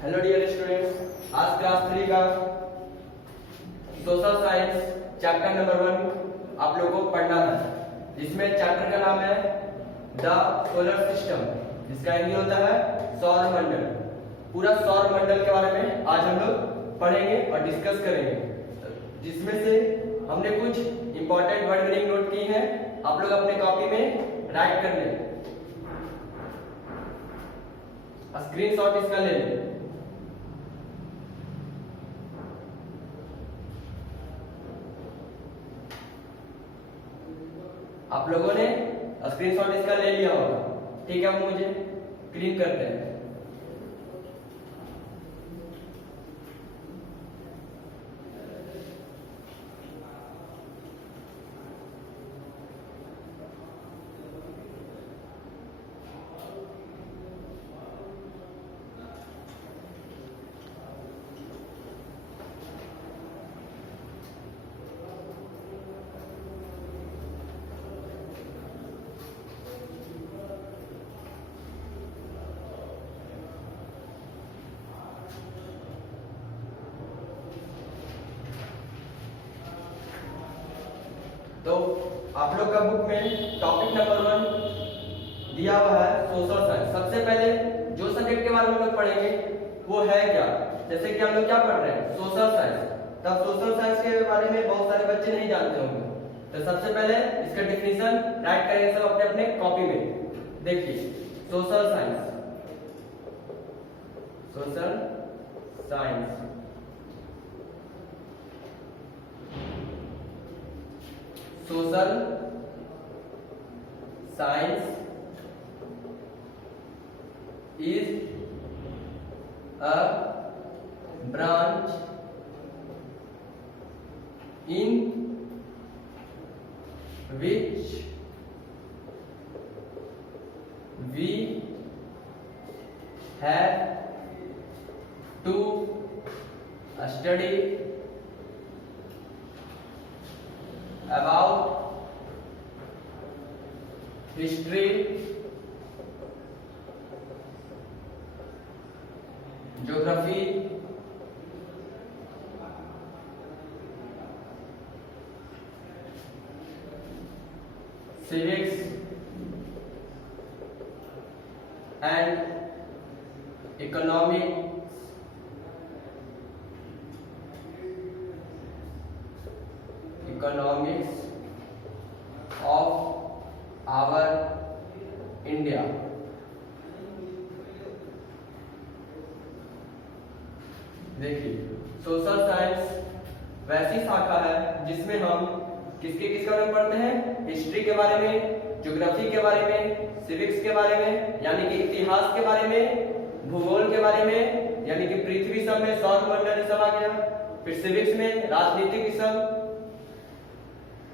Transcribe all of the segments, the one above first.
Hello dear students, आज class 3 का social science chapter number 1 आप लोगों को पढ़ना है, जिसमें चैप्टर का नाम है द सोलर सिस्टम, जिसका हिंदी होता है सौर मंडल। पूरा सौर मंडल के बारे में आज हम लोग पढ़ेंगे और डिस्कस करेंगे, जिसमें से हमने कुछ इंपॉर्टेंट वर्ड मीनिंग नोट की है। आप लोग अपने कॉपी में राइट कर लें, स्क्रीनशॉट इसका ले लें। आप लोगों ने स्क्रीनशॉट इसका ले लिया होगा, ठीक है। अब मुझे क्लीन करते हैं। तो आप लोग का बुक में टॉपिक नंबर 1 दिया हुआ है सोशल साइंस। सबसे पहले जो सब्जेक्ट के बारे में हम लोग पढ़ेंगे वो है क्या, जैसे कि हम लोग क्या पढ़ रहे हैं, सोशल साइंस। तब सोशल साइंस के बारे में बहुत सारे बच्चे नहीं जानते होंगे, तो सबसे पहले इसका डिफिनीशन राइट करेंगे सब अपने अपने कॉपी में। देखिए, social science, social science social science is a branch in which we have to study about history, geography, civics and economics of our India। देखिए, सोशल साइंस वैसी शाखा है जिसमें हम किसके बारे में पढ़ते हैं, हिस्ट्री के बारे में, ज्योग्राफी के बारे में, सिविक्स के बारे में यानी कि इतिहास के बारे में, भूगोल के बारे में यानी कि पृथ्वी सब में सौर मंडल सब आ गया, फिर सिविक्स में राजनीतिक सब,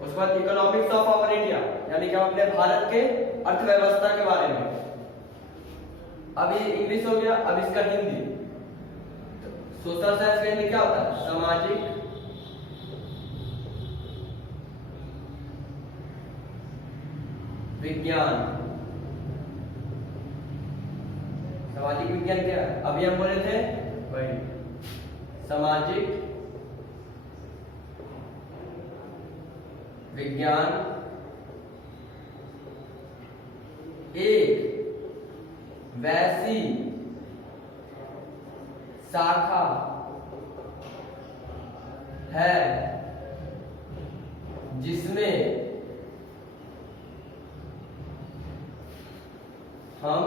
उसके बाद इकोनॉमिक्स ऑफ आवर इंडिया यानी कि अपने भारत के अर्थव्यवस्था के बारे में। अब ये इंग्लिश हो गया, अब इसका हिंदी। सोशल साइंस का हिंदी क्या होता है, सामाजिक विज्ञान। सामाजिक विज्ञान क्या है, अभी हम बोले थे वही, सामाजिक विज्ञान एक वैसी शाखा है जिसमें हम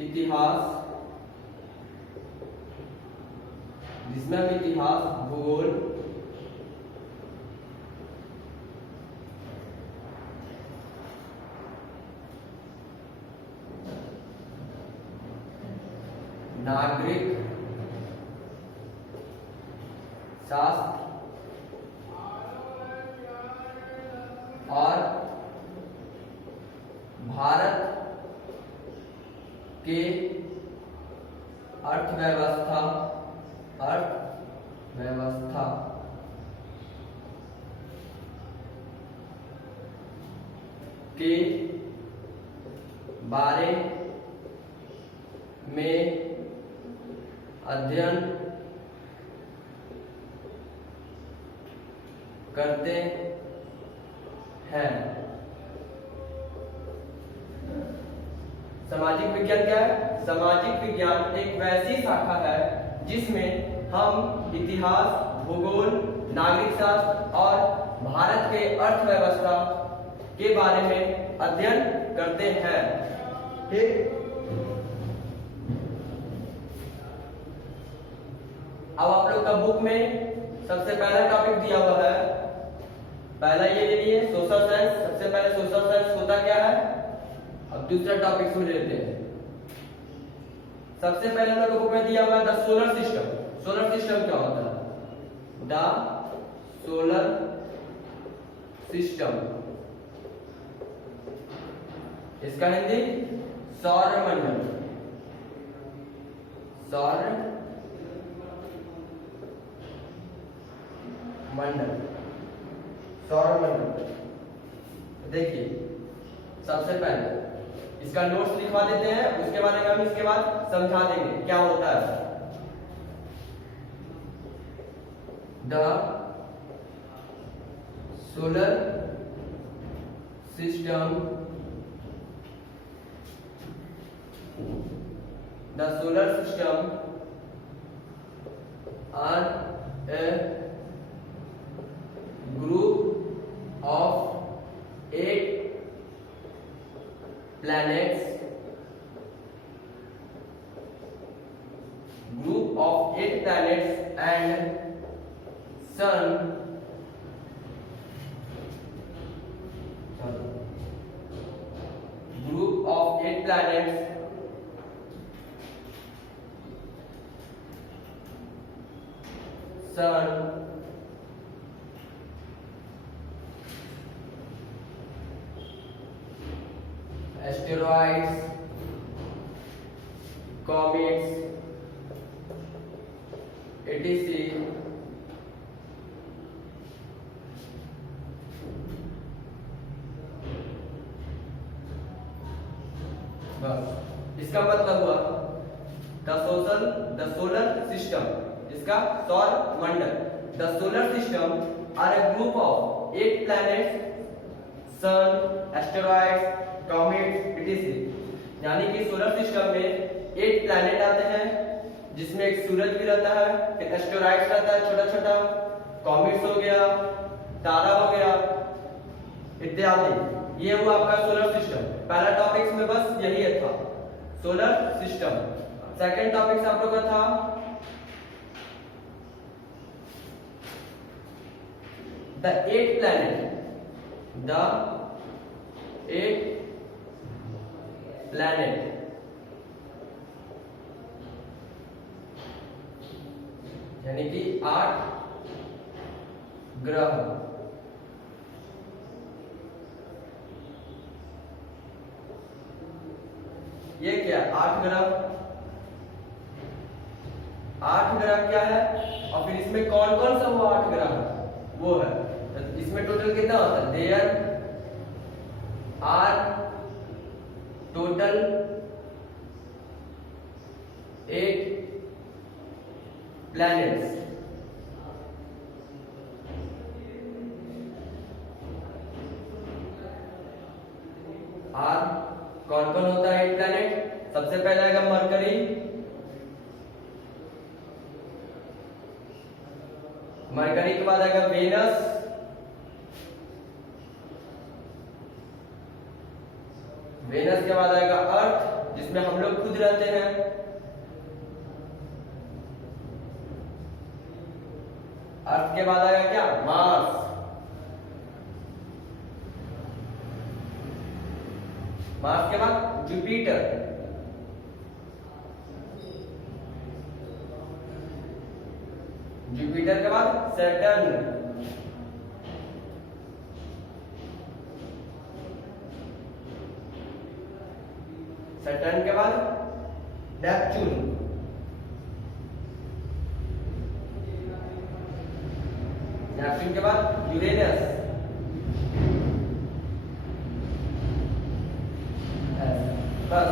इतिहास, भूगोल, नागरिक शास्त्र और भारत के अर्थव्यवस्था के बारे में अध्ययन करते हैं। सामाजिक विज्ञान क्या है? सामाजिक विज्ञान एक वैसी शाखा है जिसमें हम इतिहास, भूगोल, नागरिक शास्त्र और भारत के अर्थव्यवस्था के बारे में अध्ययन करते हैं। ठीक, अब आप लोग का बुक में सबसे पहला टॉपिक दिया हुआ है, पहला ये ले लिए सोशल साइंस। सबसे पहले सोशल साइंस होता क्या है, अब दूसरा टॉपिक सुन लेते हैं। सबसे पहले हम लोग बुक में दिया हुआ है the solar system. Solar system क्या होता है? द सोलर सिस्टम, इसका हिंदी सौरमंडल। सौर मंडल, सौरमंडल। देखिए सबसे पहले इसका नोट्स लिखवा देते हैं, उसके बारे में हम इसके बाद समझा देंगे क्या होता है। The solar system, the solar system are a group of 8 planets, group of 8 planets and sun, group of 8 planets sun, asteroids, comets, etc. बस इसका मतलब हुआ द सोलर सिस्टम, इसका सौर मंडल। The solar system are a group of 8 planets, sun, asteroids, comets, etc. यानी कि solar system में 8 प्लैनेट आते हैं, जिसमें एक सूरज भी रहता है, फिर एस्टेरॉइड्स रहता है छोटा छोटा, कॉमेट्स हो गया, तारा हो गया इत्यादि। ये हुआ आपका सोलर सिस्टम। पहला टॉपिक्स में बस यही था, सोलर सिस्टम। सेकंड टॉपिक्स आप लोग का था द 8 प्लैनेट, द 8 प्लैनेट, यानी कि 8 ग्रह। ये क्या है? 8 ग्रह। 8 ग्रह क्या है और फिर इसमें कौन कौन सा वो 8 ग्रह है वो है। तो इसमें टोटल कितना होता है? There are total 8 planets. Are कौन कौन होता है 8 प्लैनेट? सबसे पहला आएगा मरकरी, मरकरी के बाद आएगा वेनस, वेनस के बाद आएगा अर्थ जिसमें हम लोग खुद रहते हैं, अर्थ के बाद आएगा क्या? मार्स, मार्स के बाद जुपिटर, जुपिटर के बाद सैटर्न, सैटर्न के बाद नेपच्यून, नेपच्यून के बाद यूरेनस, बस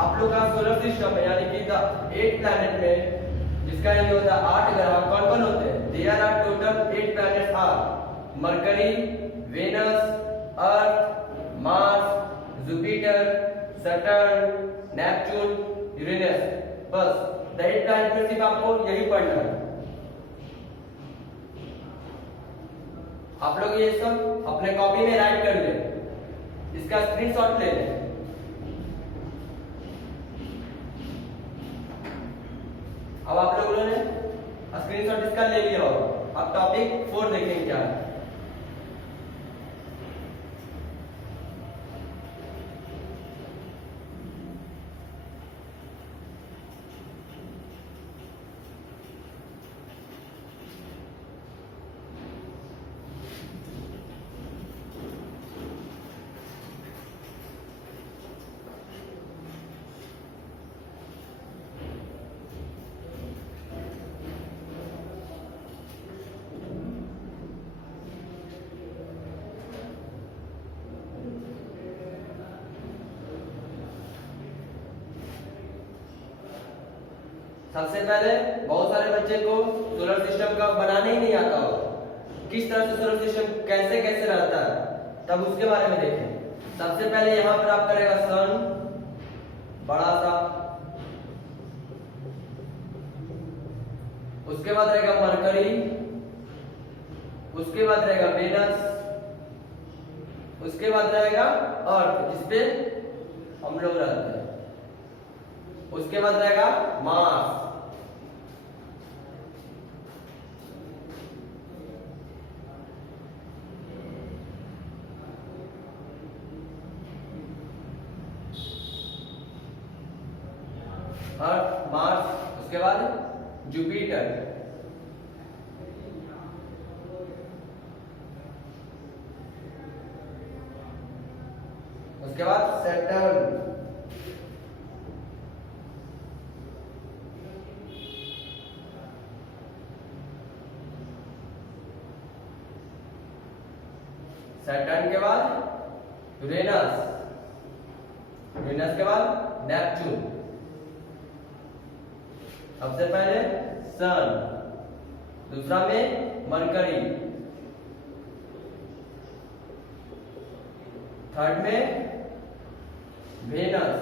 आप लोग का सोलर सिस्टम है, यानी कि द 8 प्लैनेट में जिसका हिंदी होता है 8 ग्रह कौन कौन होते हैं? There are total 8 planets are Mercury, Venus, Earth, Mars, Jupiter, Saturn, Neptune, Uranus. बस द 8 प्लैनेट में सिर्फ आपको यही पढ़ना है। आप लोग ये सब अपने कॉपी में राइट कर ले, इसका स्क्रीनशॉट ले लें। अब आप लोगों ने स्क्रीनशॉट इसका ले लिया होगा। अब टॉपिक 4 देखेंगे क्या है। सबसे पहले बहुत सारे बच्चे को सोलर सिस्टम का बनाने ही नहीं आता हो, किस तरह से सोलर सिस्टम कैसे कैसे रहता है, तब उसके बारे में देखें। सबसे पहले यहाँ पर आप करेगा सन बड़ा सा, उसके बाद रहेगा मरकरी, उसके बाद रहेगा वेनस, उसके बाद रहेगा अर्थ जिसपे हम लोग रहते हैं, उसके बाद रहेगा मार्स, अर्थ मार्स, उसके बाद जुपिटर, उसके बाद सैटर्न, सैटर्न के बाद यूरेनस, यूरेनस के बाद नेपच्यून। सबसे पहले सन, दूसरा में मरकरी, थर्ड में वेनस,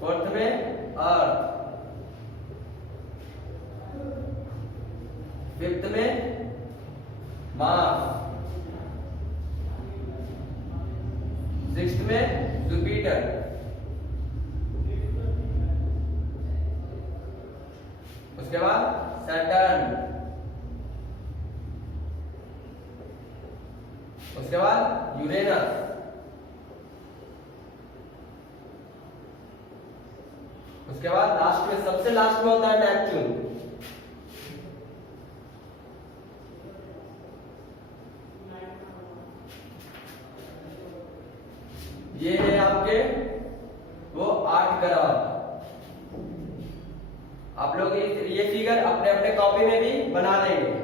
फोर्थ में अर्थ, फिफ्थ में मार्स, सिक्स्थ में जुपिटर, उसके बाद सैटर्न, उसके बाद यूरेनस, उसके बाद लास्ट में सबसे लास्ट में होता है नेपच्यून। ये है आपके वो 8 ग्रह। आप लोग ये फिगर अपने अपने कॉपी में भी बना लेंगे।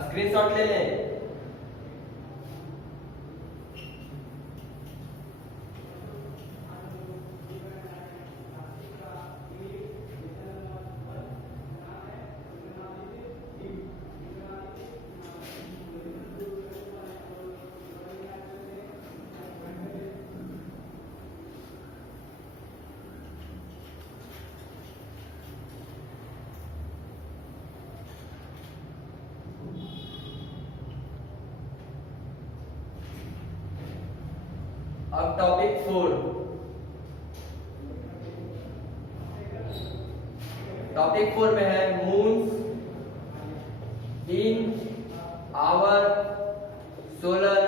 स्क्रीनशॉट ले लें। अब टॉपिक 4, टॉपिक 4 में है moons in our solar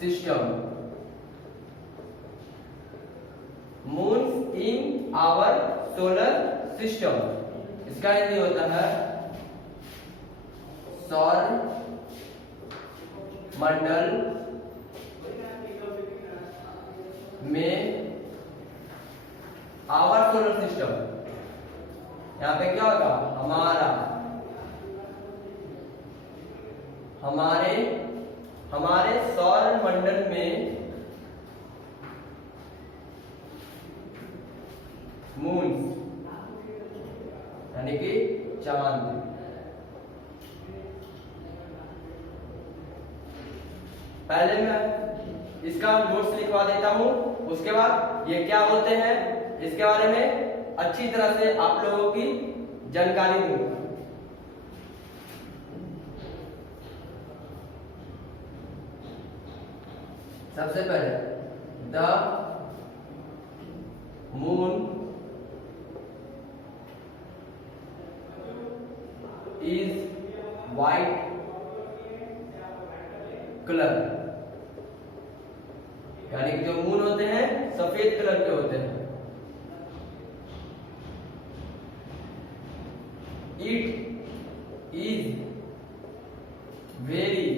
system. Moons in our solar system, इसका हिंदी होता है सौर मंडल में आवर सोलर सिस्टम। यहां पे क्या होगा? हमारा हमारे हमारे सौर मंडल में मून यानी कि चांद। पहले मैं इसका नोट्स लिखवा देता हूं, उसके बाद ये क्या होते हैं इसके बारे में अच्छी तरह से आप लोगों की जानकारी दूंगा। सबसे पहले the moon is white colour, यानी कि जो मून होते हैं सफेद कलर के होते हैं। It is very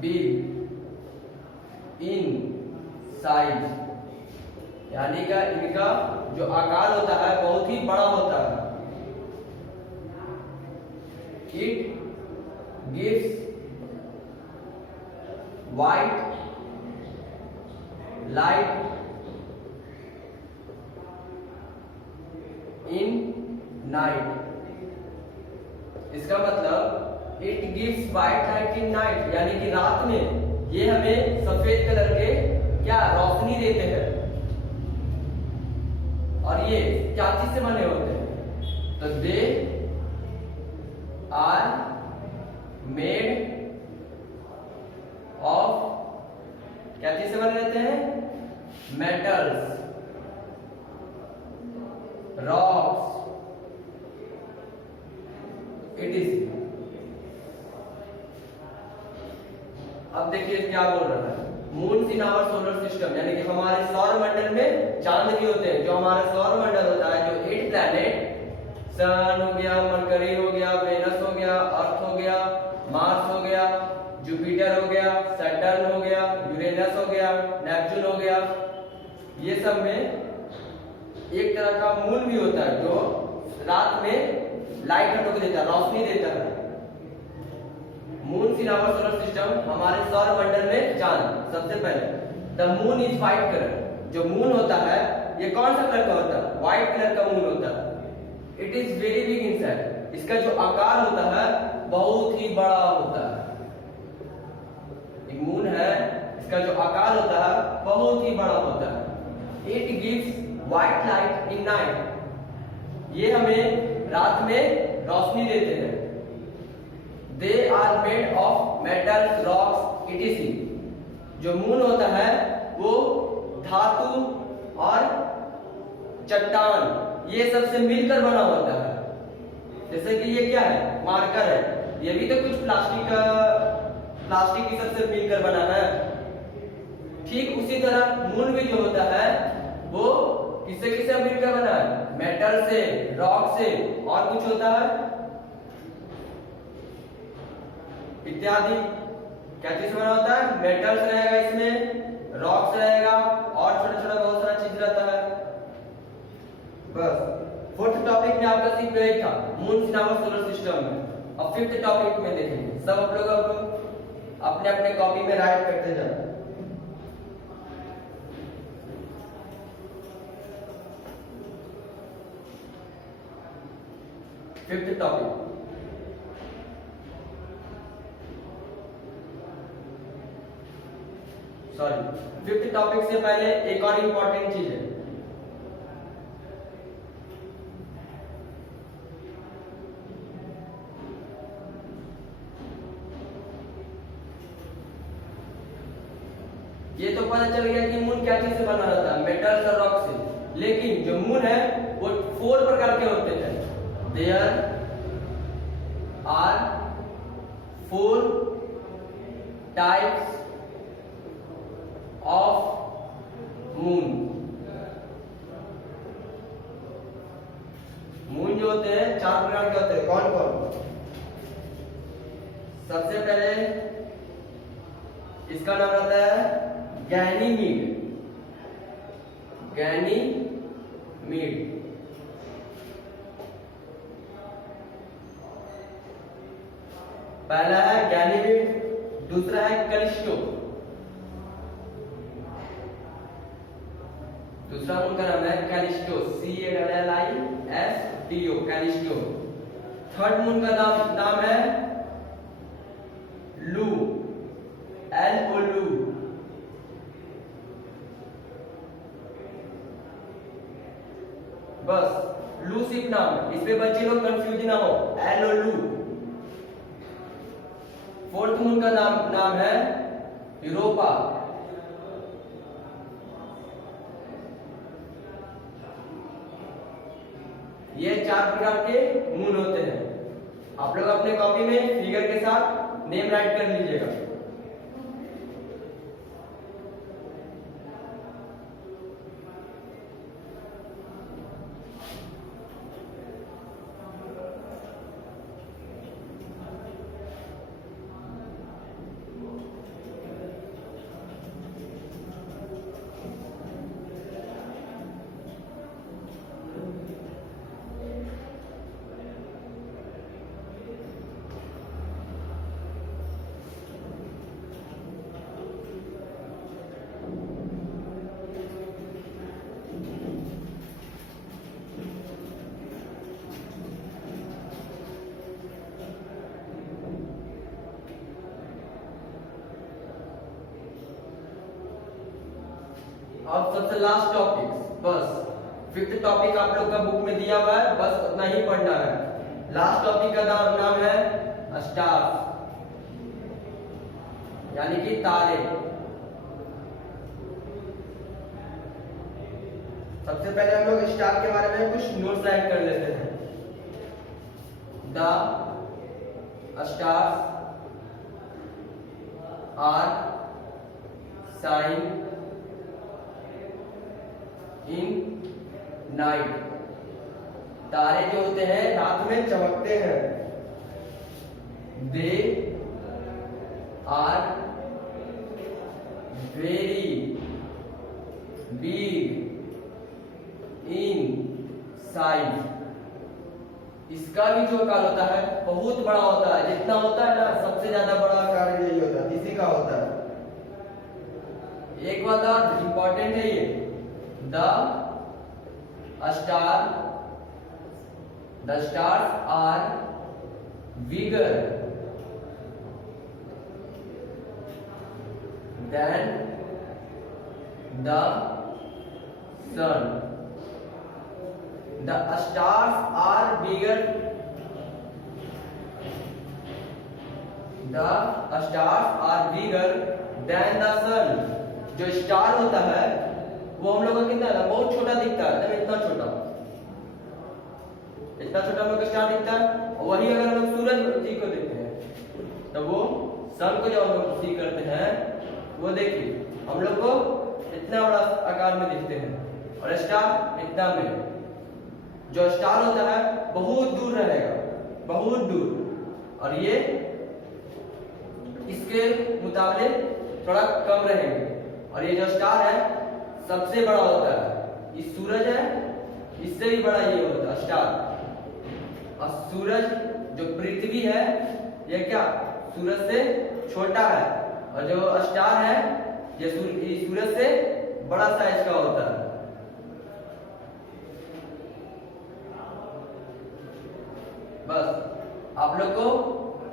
big in size, यानी का इनका जो आकार होता है बहुत ही बड़ा होता है। It gives white light in night। इसका मतलब it gives white light in night, यानी कि रात में ये हमें सफेद कलर के क्या रोशनी देते हैं। और ये क्या चीज से बने होते हैं? तो दे आर मेड ऑफ, क्या चीज से बने रहते हैं? Metals, rocks, it. अब देखिए क्या बोल रहा है, moon in our solar system, यानी कि हमारे सौर मंडल में चांद भी होते हैं। जो हमारा सौर मंडल होता है, जो 8 प्लैनेट, सन हो गया, मरकरी हो गया, वेनस हो गया, अर्थ हो गया, मार्स हो गया, जुपिटर हो गया, सैटर्न हो गया, यूरेनस हो गया, नेपच्यून हो गया, ये सब में एक तरह का मून भी होता है जो रात में लाइट हमको देता है, रोशनी देता है। Moon in our solar system, हमारे सौर मंडल में चांद। सबसे पहले the moon is white colour, जो मून होता है ये कौन सा कलर का होता है? व्हाइट कलर का मून होता है। It is very big inside, इसका जो आकार होता है बहुत ही बड़ा होता है। एक मून है, इसका जो आकार होता है बहुत ही बड़ा होता है। It gives white light in night, ये हमें रात में रोशनी देते हैं। They are made of metals, rocks, etc, जो मून होता है वो धातु और चट्टान ये सब से मिलकर बना होता है। जैसे कि ये क्या है? मार्कर है, ये भी तो कुछ प्लास्टिक की सबसे मिलकर बना है। ठीक उसी तरह मून भी जो होता है वो किससे किससे मिलकर बना है? मेटल से, रॉक से, और कुछ होता है इत्यादि। क्या चीज से बना होता है? मेटल्स रहेगा इसमें, रॉक्स रहेगा, और छोटा छोटा बहुत सारा चीज रहता है। बस 4th टॉपिक में आपका सिर्फ यही था, moon in our solar system में। अब 5th टॉपिक में देखेंगे। सब आप लोग अब अपने अपने कॉपी में राइट करते जाए। Fifth topic, sorry 5th topic से पहले एक और इंपॉर्टेंट चीज है। ये तो पता चल गया कि मून क्या चीज से बना रहता है? मेटल्स और रॉक से। लेकिन जो मून है वो 4 प्रकार के होते हैं। There are 4 types of moon. Moon जो होते हैं 4 प्रकार के होते हैं। कौन कौन? सबसे पहले इसका नाम रहता है गैनीमीड। गैनीमीड पहला है गैनीमेड, दूसरा है कैलिस्टो। दूसरा मून का नाम है Callisto, CALLISTO, Callisto. Third moon का नाम है लू, LOU। बस लू सिर्फ नाम है, इस पे बच्चे लोग कंफ्यूज ना हो, LOU। फोर्थ मून का नाम है यूरोपा। ये 4 प्रकार के मून होते हैं। आप लोग अपने कॉपी में फिगर के साथ नेम राइट कर लीजिएगा। अब सबसे लास्ट टॉपिक, बस 5th टॉपिक आप लोग का बुक में दिया हुआ है, बस उतना ही पढ़ना है। लास्ट टॉपिक का नाम है स्टार्स, यानी कि तारे। सबसे पहले हम लोग स्टार के बारे में कुछ नोट्स राइट कर लेते हैं। The stars are shine in night. तारे जो होते हैं रात में चमकते हैं। They are very big in size. इसका भी जो आकार होता है बहुत बड़ा होता है, जितना होता है ना सबसे ज्यादा बड़ा आकार यही होता है, इसी का होता है। एक बात इंपॉर्टेंट है ये, The stars are bigger than the sun. The stars are bigger. The stars are bigger than the sun. जो स्टार होता है वो हम लोग का कितना है, बहुत छोटा दिखता है, इतना छोटा हम लोग का स्टार दिखता है। वही अगर हम लोग सूरज जी को देखते हैं तो वो सन को जब हम लोग सी करते हैं, वो देखिए हम लोग को इतना बड़ा आकार में दिखते हैं और स्टार इतना में। जो स्टार होता है बहुत दूर रहेगा, बहुत दूर, और ये इसके मुकाबले थोड़ा कम रहेंगे। और ये जो स्टार है सबसे बड़ा होता है, ये सूरज है इससे भी बड़ा ये होता है स्टार। और सूरज जो पृथ्वी है ये क्या सूरज से छोटा है, और जो स्टार है ये सूरज से बड़ा साइज का होता है। बस आप लोग को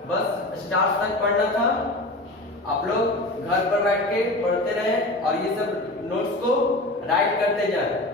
बस स्टार्स तक पढ़ना था। आप लोग घर पर बैठ के पढ़ते रहें और ये सब नोट्स को राइट करते जाएं।